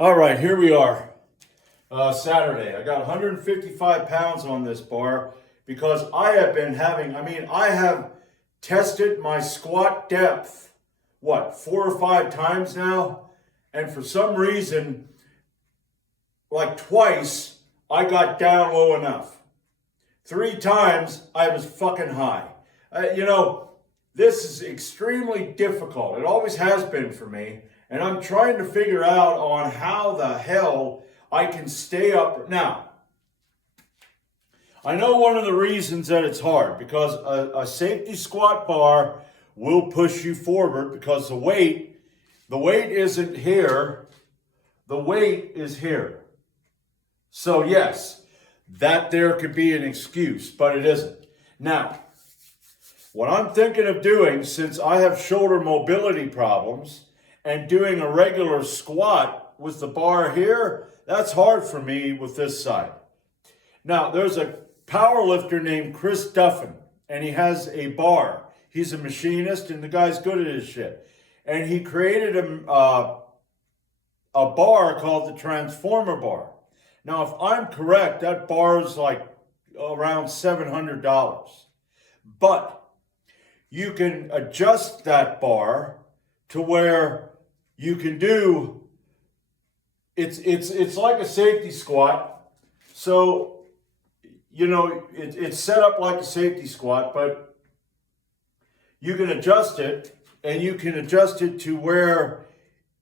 All right, here we are. Saturday. I got 155 pounds on this bar because I have been having, I have tested my squat depth, 4 or 5 times now? And for some reason, like twice, I got down low enough. 3 times, I was fucking high. This is extremely difficult. It always has been for me. And I'm trying to figure out on how the hell I can stay up. Now, I know one of the reasons that it's hard because a safety squat bar will push you forward because the weight isn't here. The weight is here. So yes, that there could be an excuse, but it isn't. Now, what I'm thinking of doing, since I have shoulder mobility problems, and doing a regular squat with the bar here, that's hard for me with this side. Now, there's a power lifter named Chris Duffin, and he has a bar. He's a machinist, and the guy's good at his shit. And he created a bar called the Transformer Bar. Now, if I'm correct, that bar is like around $700. But you can adjust that bar to where you can do, it's like a safety squat. So, it's set up like a safety squat, but you can adjust it, and you can adjust it to where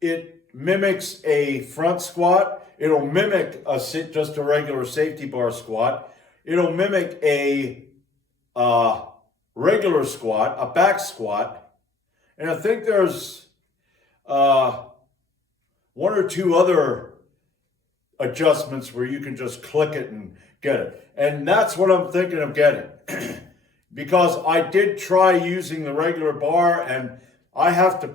it mimics a front squat. It'll mimic just a regular safety bar squat. It'll mimic a regular squat, a back squat. And I think there's one or two other adjustments where you can just click it and get it. And that's what I'm thinking of getting. Because I did try using the regular bar, and I have to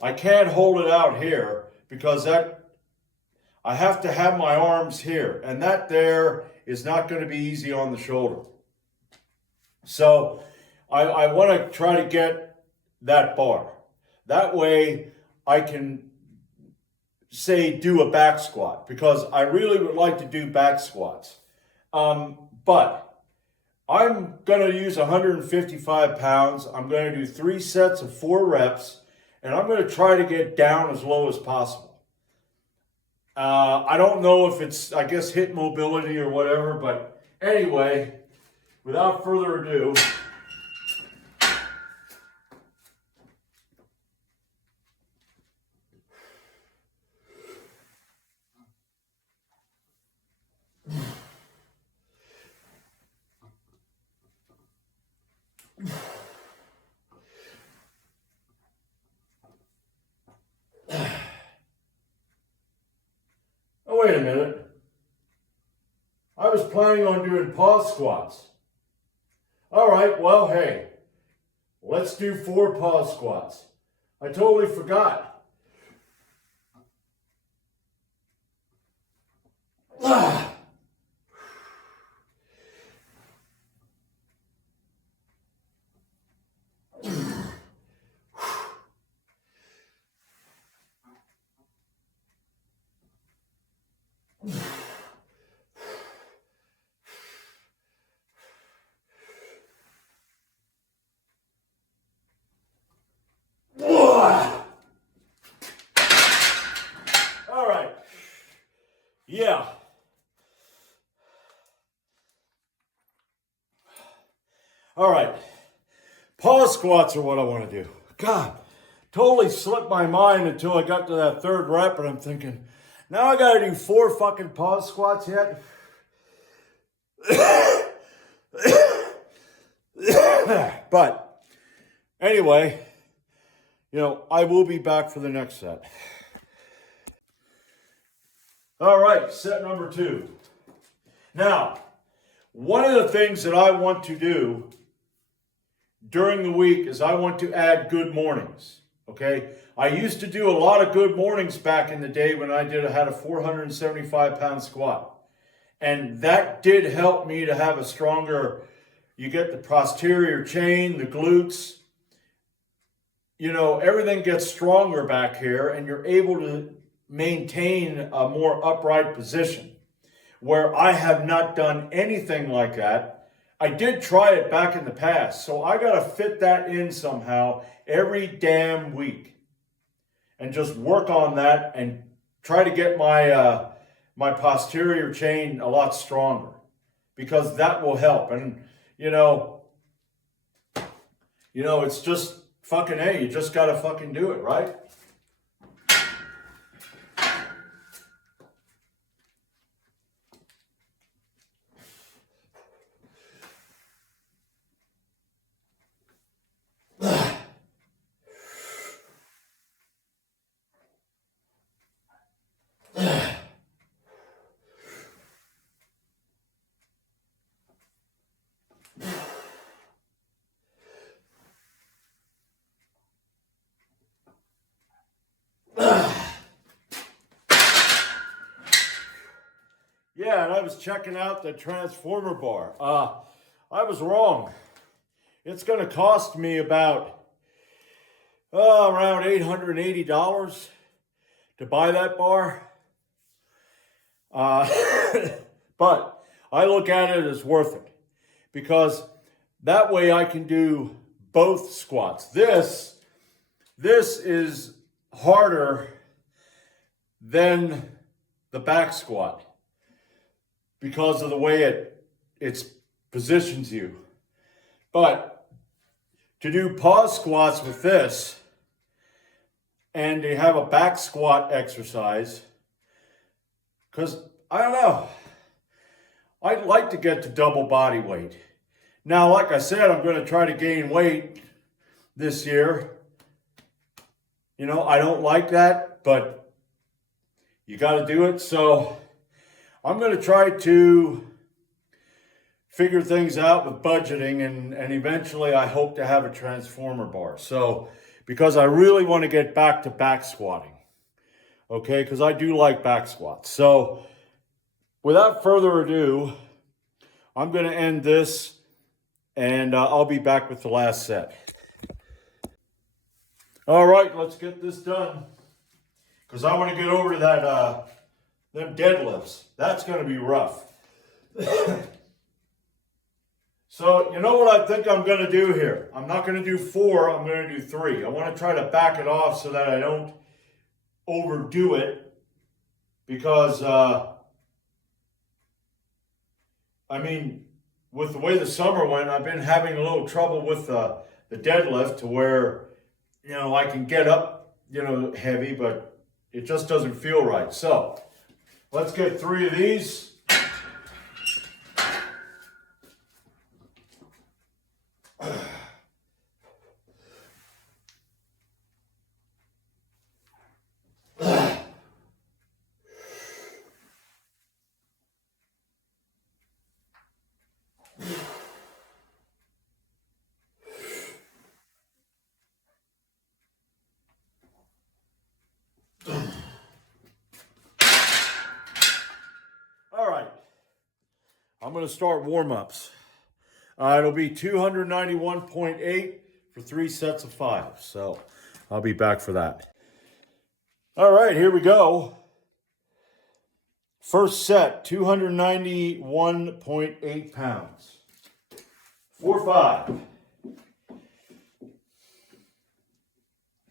I can't hold it out here because I have to have my arms here. And that there is not going to be easy on the shoulder. So I want to try to get that bar. That way I can, do a back squat because I really would like to do back squats. But I'm going to use 155 pounds. I'm going to do 3 sets of 4 reps, and I'm going to try to get down as low as possible. I don't know if it's, hip mobility or whatever, but anyway, without further ado, wait a minute. I was planning on doing pause squats. All right, well, hey, let's do 4 pause squats. I totally forgot. All right. Yeah. All right. Pause squats are what I want to do. God, totally slipped my mind until I got to that 3rd rep, and I'm thinking, now I got to do 4 fucking pause squats yet? But anyway, I will be back for the next set. All right, set number 2. Now, one of the things that I want to do during the week is I want to add good mornings, okay? I used to do a lot of good mornings back in the day when I had a 475-pound squat. And that did help me to have a stronger, you get the posterior chain, the glutes, everything gets stronger back here, and you're able to maintain a more upright position, where I have not done anything like that. I did try it back in the past, so I got to fit that in somehow every damn week and just work on that and try to get my my posterior chain a lot stronger, because that will help. And it's just fucking A, you just got to fucking do it, right? Yeah, and I was checking out the transformer bar. I was wrong. It's going to cost me about around $880 to buy that bar. But I look at it as worth it, because that way I can do both squats. This is harder than the back squat because of the way it positions you. But to do pause squats with this and to have a back squat exercise, because I don't know, I'd like to get to double body weight. Now, like I said, I'm going to try to gain weight this year. I don't like that, but you got to do it. So I'm going to try to figure things out with budgeting, and eventually I hope to have a transformer bar. So, because I really want to get back to back squatting, okay, because I do like back squats. So without further ado, I'm going to end this, and I'll be back with the last set. All right, let's get this done, because I want to get over to them deadlifts. That's going to be rough. So, you know what I think I'm going to do here? I'm not going to do 4, I'm going to do 3. I want to try to back it off so that I don't overdo it, because, with the way the summer went, I've been having a little trouble with the deadlift, to where, I can get up, heavy, but it just doesn't feel right. So, let's get 3 of these. All right, I'm going to start warm-ups. It'll be 291.8 for 3 sets of 5. So I'll be back for that. All right, here we go. First set, 291.8 pounds. 4, 5.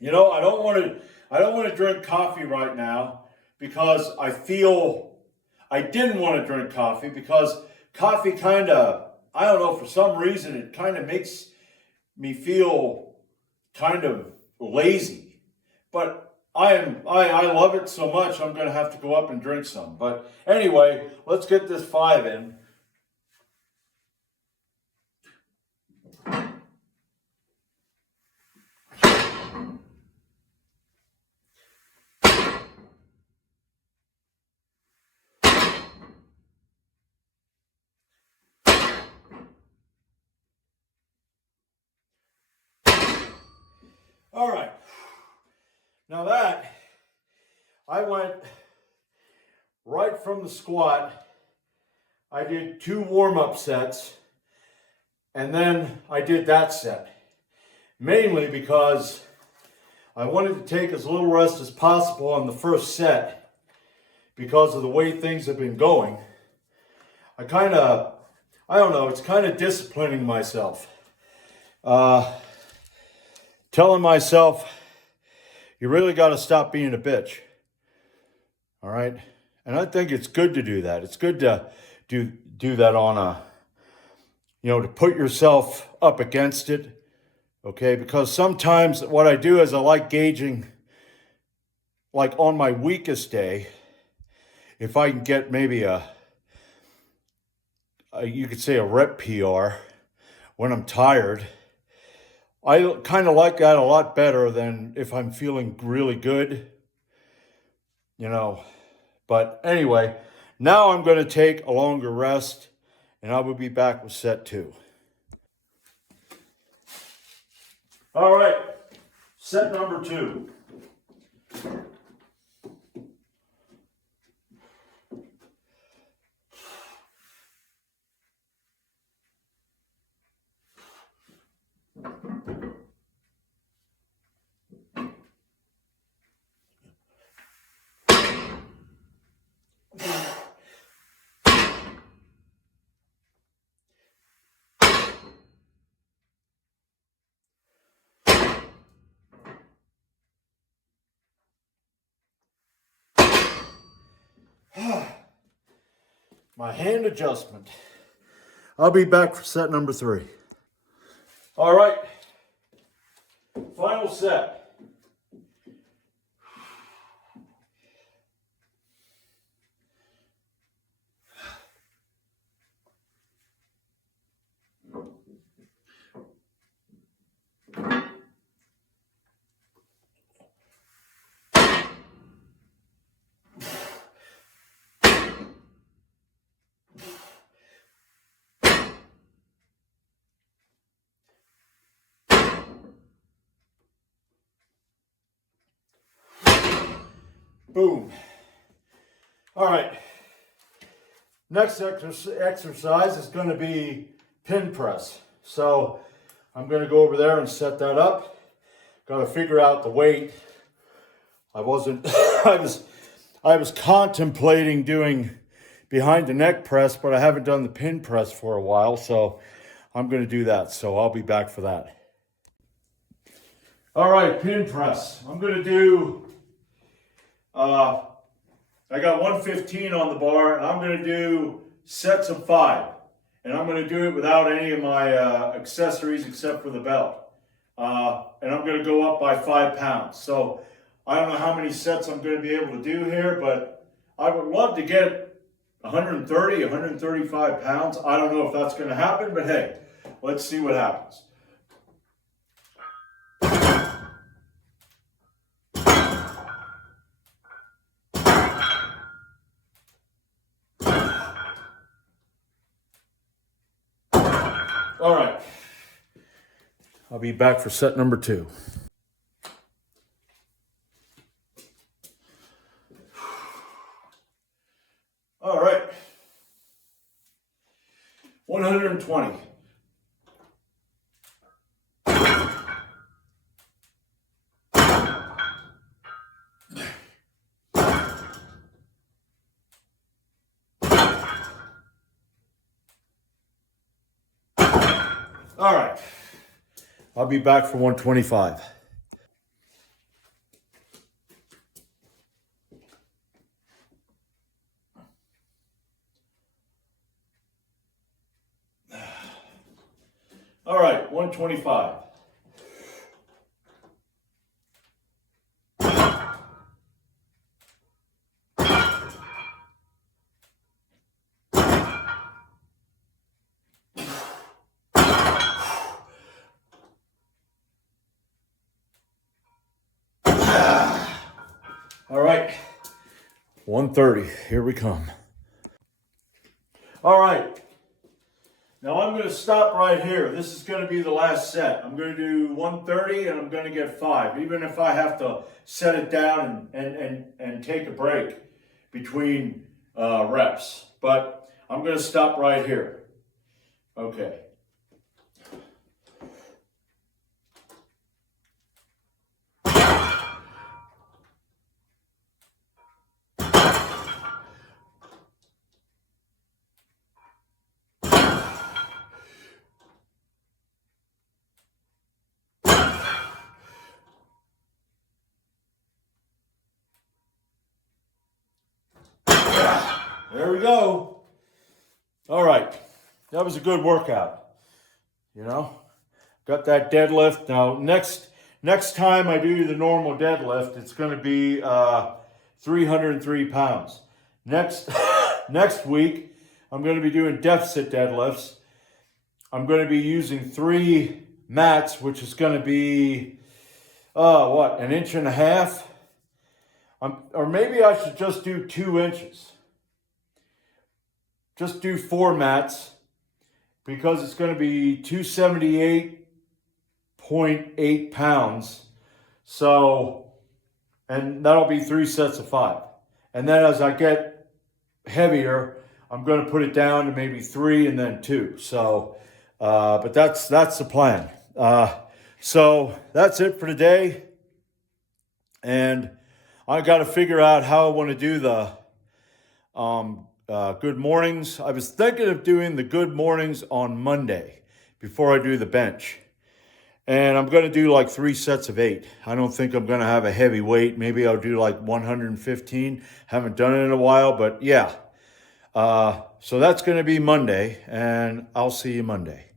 I don't want to drink coffee right now, because I didn't want to drink coffee, because coffee kind of, I don't know, for some reason, it kind of makes me feel kind of lazy. But I love it so much, I'm going to have to go up and drink some. But anyway, let's get this 5 in. All right, now that, I went right from the squat. I did 2 warm-up sets, and then I did that set. Mainly because I wanted to take as little rest as possible on the first set because of the way things have been going. I don't know, it's kind of disciplining myself. Telling myself, you really got to stop being a bitch. All right? And I think it's good to do that. It's good to do that on a, to put yourself up against it. Okay? Because sometimes what I do is I like gauging, like on my weakest day, if I can get maybe you could say a rep PR when I'm tired. I kind of like that a lot better than if I'm feeling really good, But anyway, now I'm going to take a longer rest and I will be back with set 2. All right, set number 2. My hand adjustment. I'll be back for set number 3. All right, final set. Boom. All right. Next exercise is going to be pin press. So I'm going to go over there and set that up. Got to figure out the weight. I was contemplating doing behind the neck press, but I haven't done the pin press for a while, so I'm going to do that. So I'll be back for that. All right, pin press. I'm going to do, I got 115 on the bar, and I'm going to do sets of 5. And I'm going to do it without any of my accessories except for the belt. And I'm going to go up by 5 pounds. So I don't know how many sets I'm going to be able to do here, but I would love to get 130, 135 pounds. I don't know if that's going to happen, but hey, let's see what happens. All right, I'll be back for set number 2. All right, 120. All right, I'll be back for 125. All right, 125. All right, 130, here we come. All right, now I'm going to stop right here. This is going to be the last set. I'm going to do 130 and I'm going to get 5, even if I have to set it down and take a break between reps. But I'm going to stop right here. Okay. There we go. All right. That was a good workout. You know, got that deadlift. Now, next time I do the normal deadlift, it's going to be 303 pounds. Next week, I'm going to be doing deficit deadlifts. I'm going to be using 3 mats, which is going to be, an inch and a half? Or maybe I should just do 2 inches. Just do 4 mats because it's going to be 278.8 pounds. So, and that'll be 3 sets of 5. And then as I get heavier, I'm going to put it down to maybe 3 and then 2. So, but that's the plan. So that's it for today. And I got to figure out how I want to do the good mornings. I was thinking of doing the good mornings on Monday before I do the bench. And I'm going to do like 3 sets of 8. I don't think I'm going to have a heavy weight. Maybe I'll do like 115. Haven't done it in a while, but yeah. So that's going to be Monday, and I'll see you Monday.